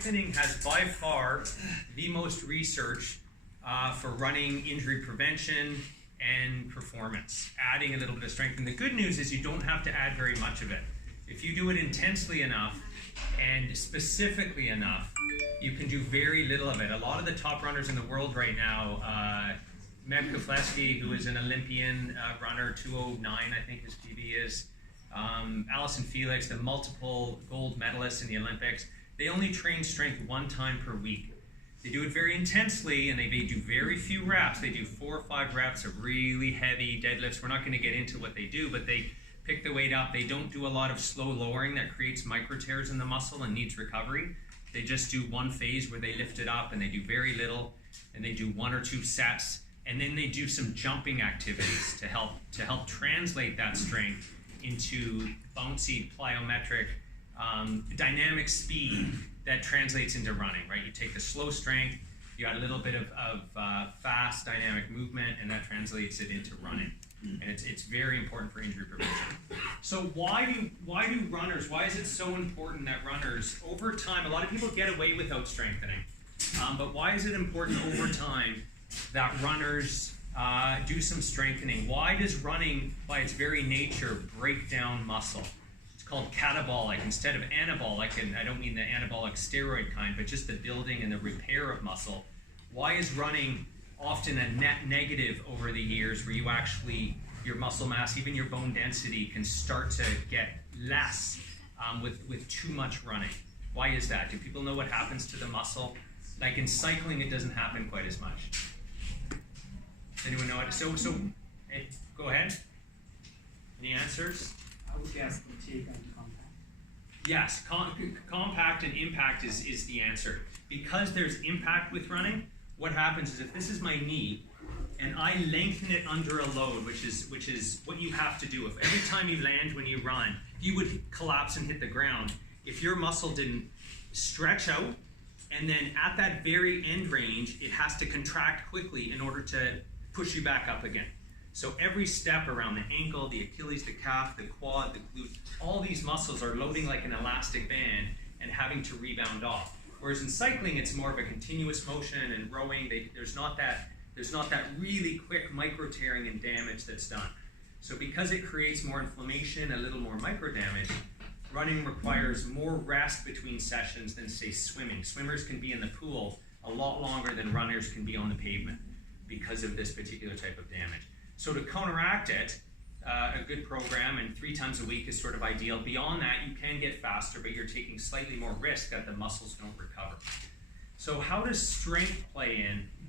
strengthening has by far the most research for running injury prevention and performance, adding a little bit of strength. And the good news is you don't have to add very much of it. If you do it intensely enough and specifically enough, you can do very little of it. A lot of the top runners in the world right now, Meg Kefleski, who is an Olympian runner, 209 I think his PB is, Allison Felix, the multiple gold medalists in the Olympics, they only train strength 1 time per week. They do it very intensely and they do very few reps. They do 4 or 5 reps of really heavy deadlifts. We're not going to get into what they do, but they pick the weight up. They don't do a lot of slow lowering that creates micro tears in the muscle and needs recovery. They just do one phase where they lift it up and they do very little, and they do 1 or 2 sets, and then they do some jumping activities to help translate that strength into bouncy, plyometric, dynamic speed that translates into running, right? You take the slow strength, you got a little bit of fast dynamic movement, and that translates it into running. And it's very important for injury prevention. So why do runners, why is it so important that runners, over time, a lot of people get away without strengthening, but why is it important over time that runners do some strengthening? Why does running, by its very nature, break down muscle? It's called catabolic instead of anabolic, and I don't mean the anabolic steroid kind, but just the building and the repair of muscle. Why is running often a net negative over the years, where you actually, your muscle mass, even your bone density, can start to get less with too much running? Why is that? Do people know what happens to the muscle? Like in cycling, it doesn't happen quite as much. Does anyone know it? So hey, go ahead. Any answers? I would guess fatigue and compact. Yes, compact and impact is the answer. Because there's impact with running, what happens is if this is my knee and I lengthen it under a load, which is what you have to do. If every time you land when you run, you would collapse and hit the ground. If your muscle didn't stretch out, and then at that very end range, it has to contract quickly in order to push you back up again. So every step around the ankle, the Achilles, the calf, the quad, the glute, all these muscles are loading like an elastic band and having to rebound off. Whereas in cycling, it's more of a continuous motion, and rowing, there's not that really quick micro tearing and damage that's done. So because it creates more inflammation, a little more micro damage, running requires more rest between sessions than, say, swimming. Swimmers can be in the pool a lot longer than runners can be on the pavement because of this particular type of damage. So to counteract it, a good program, and 3 times a week is sort of ideal. Beyond that, you can get faster, but you're taking slightly more risk that the muscles don't recover. So how does strength play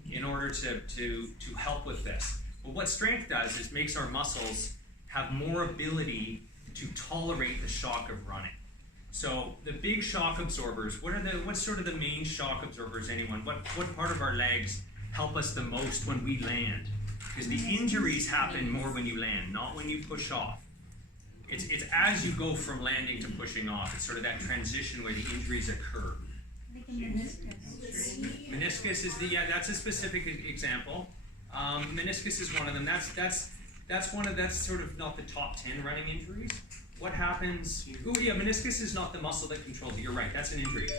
in order to help with this? Well, what strength does is makes our muscles have more ability to tolerate the shock of running. So the big shock absorbers, what's sort of the main shock absorbers, anyone? What part of our legs help us the most when we land? Because the injuries happen more when you land, not when you push off. It's as you go from landing to pushing off. It's sort of that transition where the injuries occur. Like a meniscus. Meniscus is that's a specific example. Meniscus is one of them. That's sort of not the top 10 running injuries. What happens? Oh yeah, meniscus is not the muscle that controls it. You're right. That's an injury.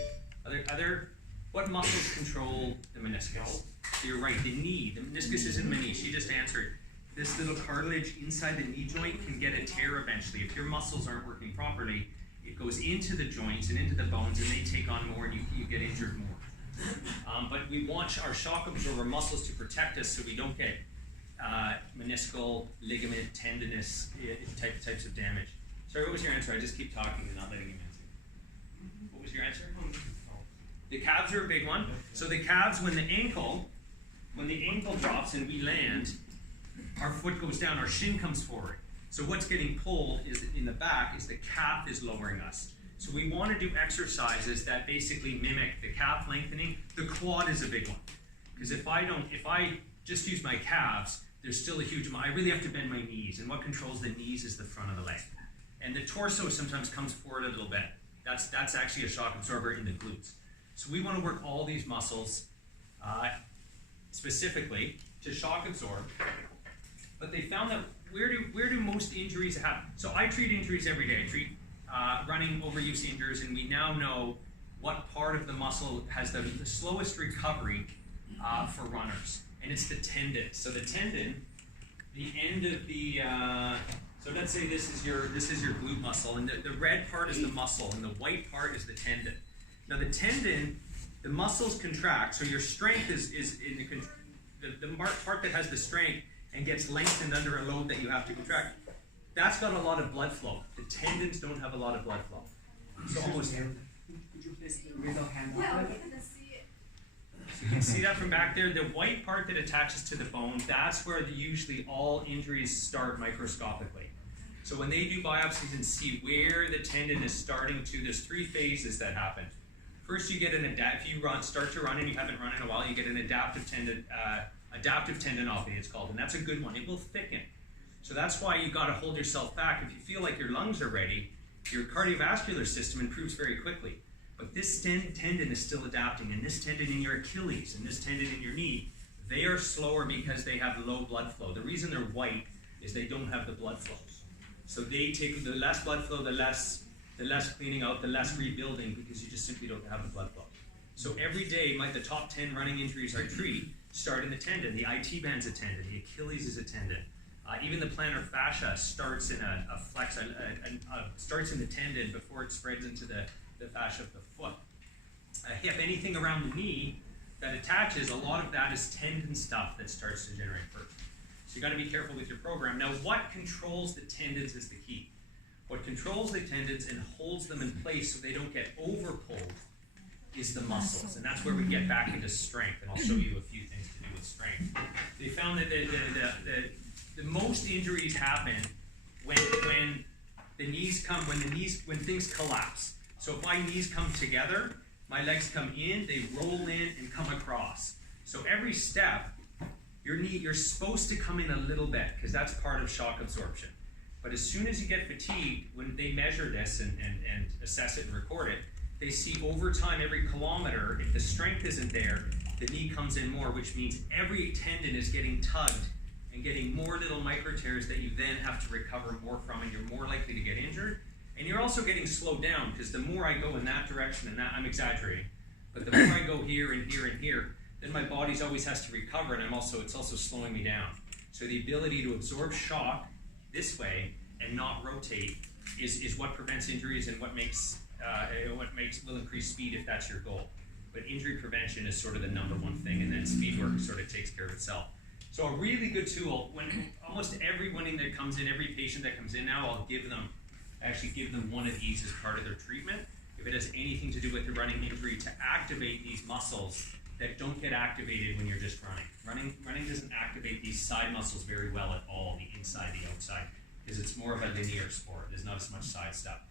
What muscles control the meniscus? You're right. The knee. The meniscus is in the knee. She just answered. This little cartilage inside the knee joint can get a tear eventually. If your muscles aren't working properly, it goes into the joints and into the bones, and they take on more, and you get injured more. But we want our shock absorber muscles to protect us so we don't get meniscal, ligament, tendinous types of damage. Sorry, what was your answer? I just keep talking and not letting you answer. What was your answer? The calves are a big one. So the calves, when the ankle drops and we land, our foot goes down, our shin comes forward. So what's getting pulled is in the back is the calf is lowering us. So we want to do exercises that basically mimic the calf lengthening. The quad is a big one. Because if I just use my calves, there's still a huge amount. I really have to bend my knees, and what controls the knees is the front of the leg. And the torso sometimes comes forward a little bit. That's actually a shock absorber in the glutes. So we want to work all these muscles specifically to shock absorb. But they found that where do most injuries happen? So I treat injuries every day. I treat running overuse injuries, and we now know what part of the muscle has the slowest recovery for runners, and it's the tendon. So the tendon, the end of the so let's say this is your glute muscle, and the red part is the muscle, and the white part is the tendon. Now the tendon, the muscles contract, so your strength is in the part that has the strength and gets lengthened under a load that you have to contract. That's got a lot of blood flow. The tendons don't have a lot of blood flow. So almost. Could you please raise your hand Yeah, up? we can see it. So you can see that from back there. The white part that attaches to the bone, that's where usually all injuries start microscopically. So when they do biopsies and see where the tendon is starting to, there's 3 phases that happen. First, you get if you start to run and you haven't run in a while, you get an adaptive tendinopathy, it's called, and that's a good one. It will thicken. So that's why you got to hold yourself back. If you feel like your lungs are ready, your cardiovascular system improves very quickly. But this tendon is still adapting, and this tendon in your Achilles and this tendon in your knee, they are slower because they have low blood flow. The reason they're white is they don't have the blood flow. So they take the less blood flow, the less cleaning out, the less rebuilding, because you just simply don't have the blood flow. So every day, the top 10 running injuries I treat start in the tendon. The IT band's a tendon, the Achilles is a tendon. Even the plantar fascia starts in a flex, starts in the tendon before it spreads into the fascia of the foot. Hip, anything around the knee that attaches, a lot of that is tendon stuff that starts to generate first. So you got to be careful with your program. Now, what controls the tendons is the key. What controls the tendons and holds them in place so they don't get overpulled is the muscles, and that's where we get back into strength. And I'll show you a few things to do with strength. They found that the most injuries happen when the knees come, when things collapse. So if my knees come together, my legs come in, they roll in and come across. So every step, you're supposed to come in a little bit, because that's part of shock absorption. But as soon as you get fatigued, when they measure this and assess it and record it, they see over time, every kilometer, if the strength isn't there, the knee comes in more, which means every tendon is getting tugged and getting more little micro tears that you then have to recover more from, and you're more likely to get injured. And you're also getting slowed down, because the more I go in that direction, and that, I'm exaggerating, but the more I go here and here and here, then my body's always has to recover, and it's also slowing me down. So the ability to absorb shock this way and not rotate is what prevents injuries, and what will increase speed if that's your goal. But injury prevention is sort of the number one thing, and then speed work sort of takes care of itself. So a really good tool, when almost everyone that comes in, every patient that comes in now, I'll actually give them one of these as part of their treatment. If it has anything to do with the running injury, to activate these muscles that don't get activated when you're just running. Running doesn't activate these side muscles very well at all, the inside, the outside, because it's more of a linear sport. There's not as much side stuff.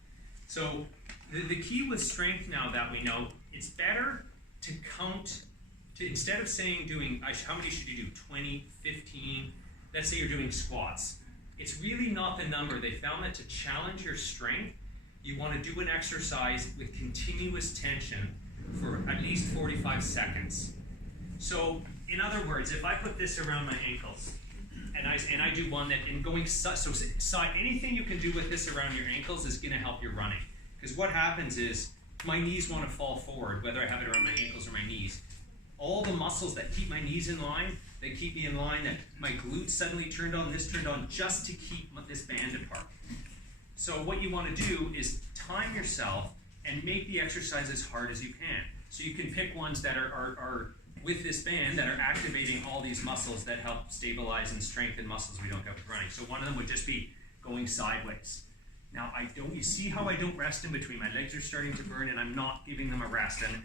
So the key with strength now that we know, it's better to count, instead of saying how many should you do, 20, 15, let's say you're doing squats. It's really not the number. They found that to challenge your strength, you want to do an exercise with continuous tension for at least 45 seconds. So, in other words, if I put this around my ankles, and I do one that, and going side, anything you can do with this around your ankles is going to help your running. Because what happens is, my knees want to fall forward, whether I have it around my ankles or my knees. All the muscles that keep my knees in line, they keep me in line, that my glutes suddenly turned on, this turned on, just to keep this band apart. So what you want to do is time yourself and make the exercise as hard as you can. So you can pick ones that are with this band, that are activating all these muscles that help stabilize and strengthen muscles we don't have with running. So one of them would just be going sideways. Now you see how I don't rest in between. My legs are starting to burn and I'm not giving them a rest. And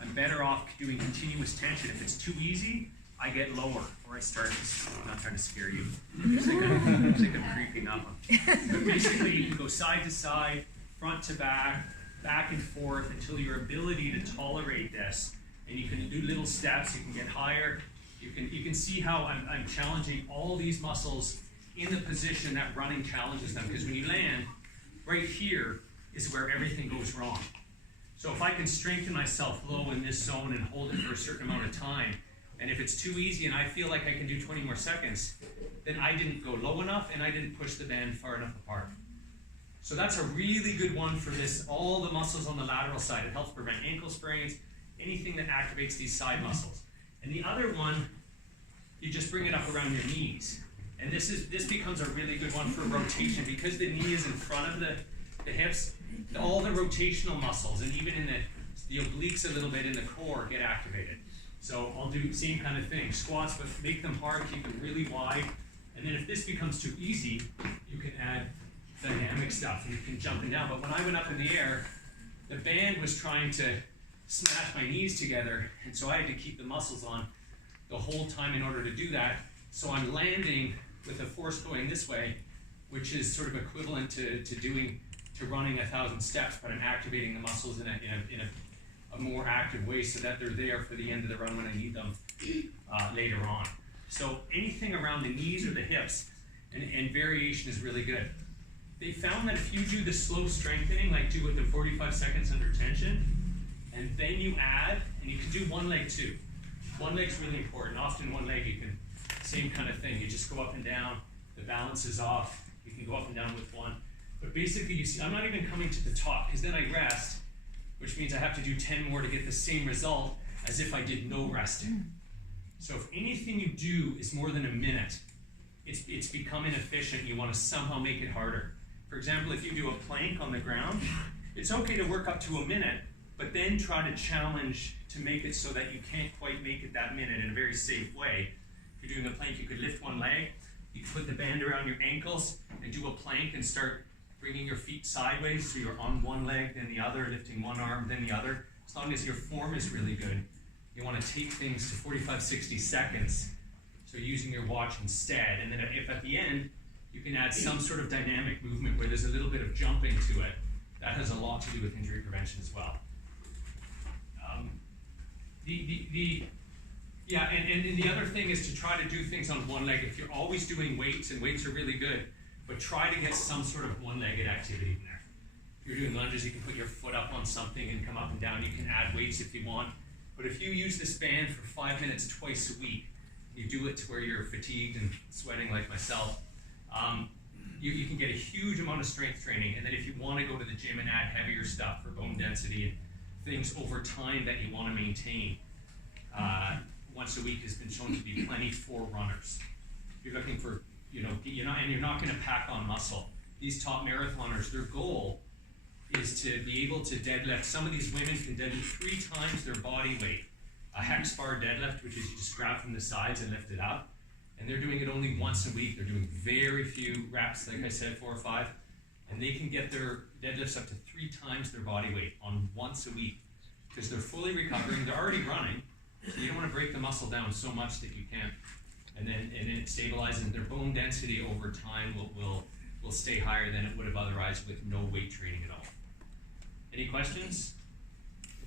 I'm better off doing continuous tension. If it's too easy, I get lower, or I start, I'm not trying to scare you. Looks like I'm creeping up. But basically, you can go side to side, front to back and forth, until your ability to tolerate this, and you can do little steps, you can get higher. You can see how I'm challenging all these muscles in the position that running challenges them, because when you land, right here is where everything goes wrong. So if I can strengthen myself low in this zone and hold it for a certain amount of time, and if it's too easy and I feel like I can do 20 more seconds, then I didn't go low enough and I didn't push the band far enough apart. So that's a really good one for this, all the muscles on the lateral side. It helps prevent ankle sprains, anything that activates these side muscles. And the other one, you just bring it up around your knees. And this becomes a really good one for rotation because the knee is in front of the hips. All the rotational muscles and even in the obliques a little bit in the core get activated. So I'll do the same kind of thing, squats, but make them hard, keep them really wide. And then if this becomes too easy, you can add dynamic stuff and you can jump and down. But when I went up in the air, the band was trying to smash my knees together, and so I had to keep the muscles on the whole time in order to do that. So I'm landing with a force going this way, which is sort of equivalent to running 1,000 steps, but I'm activating the muscles in a more active way so that they're there for the end of the run when I need them later on. So anything around the knees or the hips and variation is really good. They found that if you do the slow strengthening, like do it in 45 seconds under tension, and then you add, and you can do one leg too. One leg's really important. Often one leg you can, same kind of thing. You just go up and down, the balance is off. You can go up and down with one. But basically you see, I'm not even coming to the top because then I rest, which means I have to do 10 more to get the same result as if I did no resting. So if anything you do is more than a minute, it's become inefficient. You want to somehow make it harder. For example, if you do a plank on the ground, it's okay to work up to a minute, but then try to challenge to make it so that you can't quite make it that minute in a very safe way. If you're doing a plank, you could lift one leg, you could put the band around your ankles and do a plank and start bringing your feet sideways so you're on one leg, then the other, lifting one arm, then the other. As long as your form is really good, you want to take things to 45, 60 seconds, so using your watch instead. And then if at the end, you can add some sort of dynamic movement where there's a little bit of jumping to it, that has a lot to do with injury prevention as well. And the other thing is to try to do things on one leg. If you're always doing weights, and weights are really good, but try to get some sort of one-legged activity in there. If you're doing lunges, you can put your foot up on something and come up and down. You can add weights if you want. But if you use this band for 5 minutes twice a week, you do it to where you're fatigued and sweating like myself, you can get a huge amount of strength training. And then if you want to go to the gym and add heavier stuff for bone density and things over time that you want to maintain, once a week has been shown to be plenty for runners. If you're looking for, you're not going to pack on muscle. These top marathoners, their goal is to be able to deadlift. Some of these women can deadlift 3 times their body weight. A hex bar deadlift, which is you just grab from the sides and lift it up. And they're doing it only once a week. They're doing very few reps, like I said, 4 or 5. And they can get their deadlifts up to 3 times their body weight on once a week. Because they're fully recovering, they're already running. So you don't want to break the muscle down so much that you can't. And then it stabilizes, and their bone density over time will stay higher than it would have otherwise with no weight training at all. Any questions?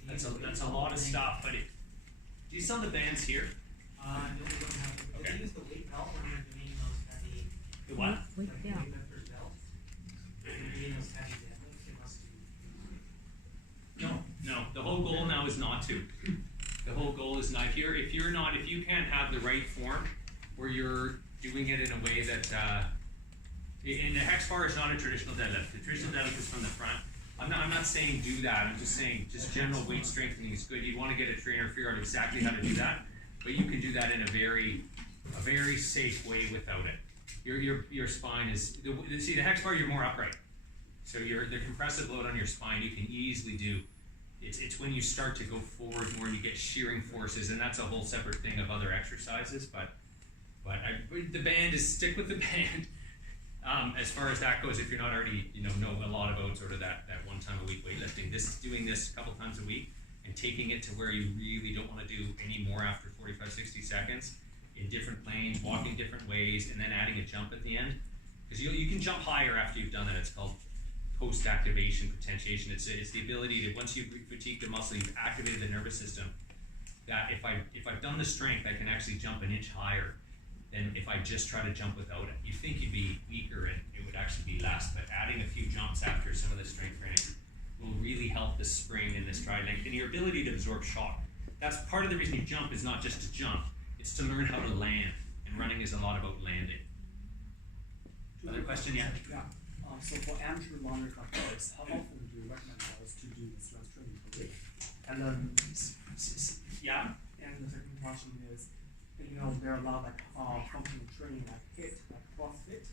That's a lot of stuff, but do you sell the bands here? No, we don't have. Okay. We use the weight belt when we're doing those heavy. The what? Weight like belt. weightlifter's belt. When we're doing those heavy deadlifts, it must do. No. The whole goal now is not to. The whole goal is not. If you can't have the right form where you're doing it in a way that, and the hex bar is not a traditional deadlift. The traditional deadlift is from the front. I'm not saying do that. I'm just saying just general weight strengthening is good. You want to get a trainer to figure out exactly how to do that, but you can do that in a very safe way without it. Your spine is see the hex bar. You're more upright, so the compressive load on your spine you can easily do. It's when you start to go forward more and you get shearing forces, and that's a whole separate thing of other exercises. But the band is stick with the band. As far as that goes, if you're not already know a lot about sort of that 1 time a week weightlifting, doing this a couple times a week and taking it to where you really don't want to do any more after 45, 60 seconds in different planes, walking different ways, and then adding a jump at the end. Because you can jump higher after you've done that. It's called post-activation potentiation. It's the ability to, once you've fatigued the muscle, you've activated the nervous system, that if I've done the strength, I can actually jump an inch higher than if I just try to jump without it. You'd think you'd be weaker and it would actually be less, but adding a few jumps after some of the strength training will really help the spring and the stride length and your ability to absorb shock. That's part of the reason you jump, is not just to jump, it's to learn how to land, and running is a lot about landing. Other question? Yeah? Yeah. So for amateur runners like us, how often do you recommend us to do the strength training per week? And then, Yeah. and the second question is, there are a lot of functional training like HIIT, like CrossFit.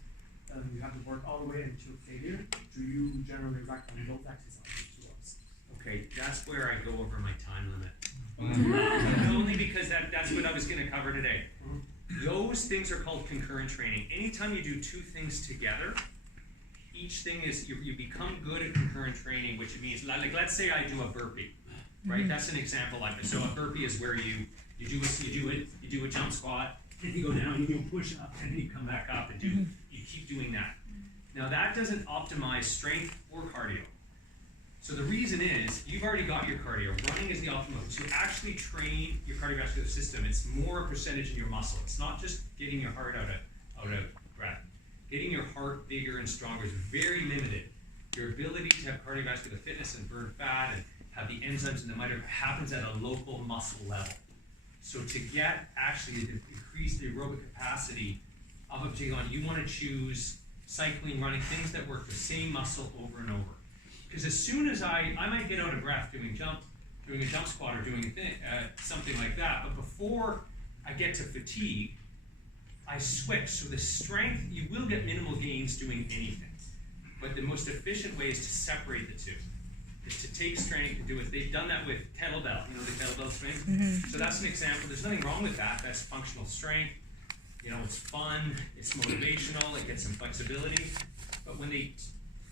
You have to work all the way until failure. Do you generally recommend those exercises to us? Okay, that's where I go over my time limit. Only because that's what I was going to cover today. Those things are called concurrent training. Anytime you do two things together, each thing is, you become good at concurrent training, which means, like let's say I do a burpee, right? That's an example like this. So a burpee is where you do a jump squat, and you go down, and you push up, and then you come back up, and you keep doing that. Now that doesn't optimize strength or cardio. So the reason is, you've already got your cardio. Running is the optimum. To actually train your cardiovascular system, it's more a percentage in your muscle. It's not just getting your heart out of breath. Getting your heart bigger and stronger is very limited. Your ability to have cardiovascular fitness and burn fat and have the enzymes in the mitochondria happens at a local muscle level. So to get actually to increase the aerobic capacity of a particular one, you want to choose cycling, running, things that work the same muscle over and over. Because as soon as I might get out of breath doing a jump squat or doing something like that, but before I get to fatigue, I switch. So the strength, you will get minimal gains doing anything. But the most efficient way is to separate the two. Is to take strength and do it. They've done that with kettlebell, the kettlebell strength. So that's an example. There's nothing wrong with that. That's functional strength. It's fun, it's motivational, it gets some flexibility. But when they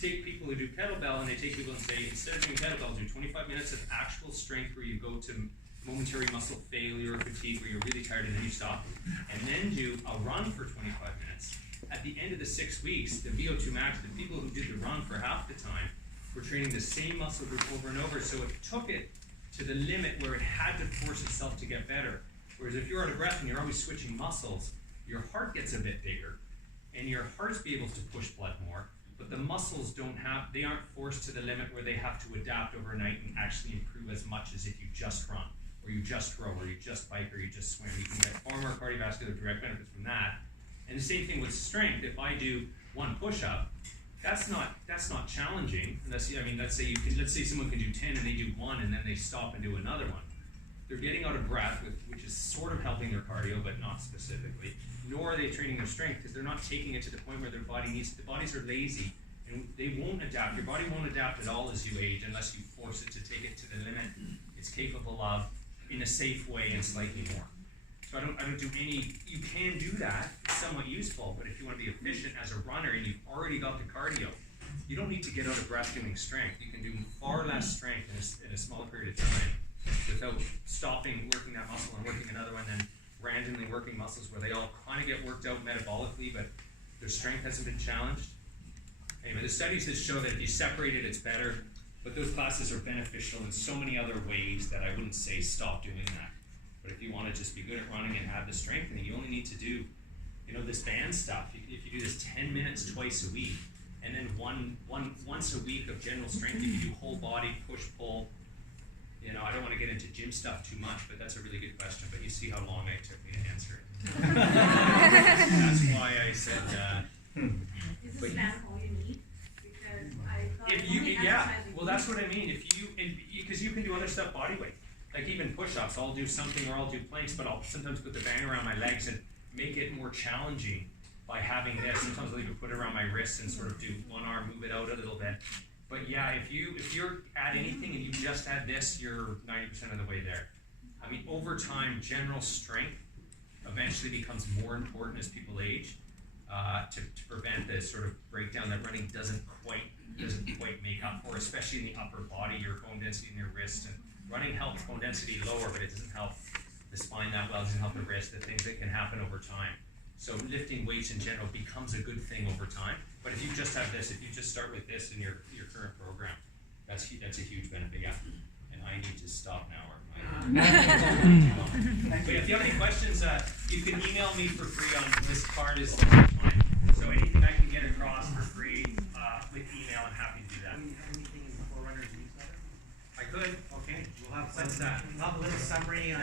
take people who do kettlebell and they take people and say, instead of doing kettlebell, do 25 minutes of actual strength where you go to momentary muscle failure or fatigue where you're really tired and then you stop, and then do a run for 25 minutes. At the end of the 6 weeks, the VO2 max, the people who did the run for half the time were training the same muscle group over and over, so it took it to the limit where it had to force itself to get better. Whereas if you're out of breath and you're always switching muscles, your heart gets a bit bigger, and your heart's be able to push blood more, but the muscles they aren't forced to the limit where they have to adapt overnight and actually improve as much as if you just run, or you just row, or you just bike, or you just swim. You can get far more cardiovascular direct benefits from that. And the same thing with strength. If I do one push-up, that's not challenging. Let's say someone can do 10 and they do one and then they stop and do another one. They're getting out of breath, which is sort of helping their cardio, but not specifically. Nor are they training their strength because they're not taking it to the point where their body needs. The bodies are lazy and they won't adapt. Your body won't adapt at all as you age unless you force it to take it to the limit it's capable of in a safe way and slightly more. So I don't do any. You can do that. It's somewhat useful, but if you want to be efficient as a runner and you've already got the cardio, you don't need to get out of breath doing strength. You can do far less strength in a small period of time without stopping working that muscle and working another one, and randomly working muscles where they all kind of get worked out metabolically, but their strength hasn't been challenged. Anyway, the studies that show that if you separate it, it's better, but those classes are beneficial in so many other ways that I wouldn't say stop doing that. But if you want to just be good at running and have the strengthening, you only need to do, this band stuff. If you do this 10 minutes twice a week, and then once a week of general strength, if you do whole body, push, pull, I don't want to get into gym stuff too much, but that's a really good question. But you see how long it took me to answer it. That's why I said. Is this band all you need? Because I thought well, that's what I mean. Because you can do other stuff body weight. Like even push-ups, I'll do something, or I'll do planks, but I'll sometimes put the band around my legs and make it more challenging by having this. Sometimes I'll even put it around my wrists and sort of do one arm, move it out a little bit. But yeah, if you're at anything and you just add this, you're 90% of the way there. I mean, over time, general strength eventually becomes more important as people age to prevent the sort of breakdown that running doesn't quite make up for, especially in the upper body, your bone density in your wrist. And running helps bone density lower, but it doesn't help the spine that well, it doesn't help the wrist, the things that can happen over time. So lifting weights in general becomes a good thing over time. But if you just have this, if you just start with this in your current program, that's a huge benefit, yeah. And I need to stop now. But if you have any questions, you can email me for free on this card is mine. So anything I can get across for free with email, I'm happy to do that. Do you have anything in the Forerunner's newsletter? I could. Okay, we'll have What's that? We'll have a little summary on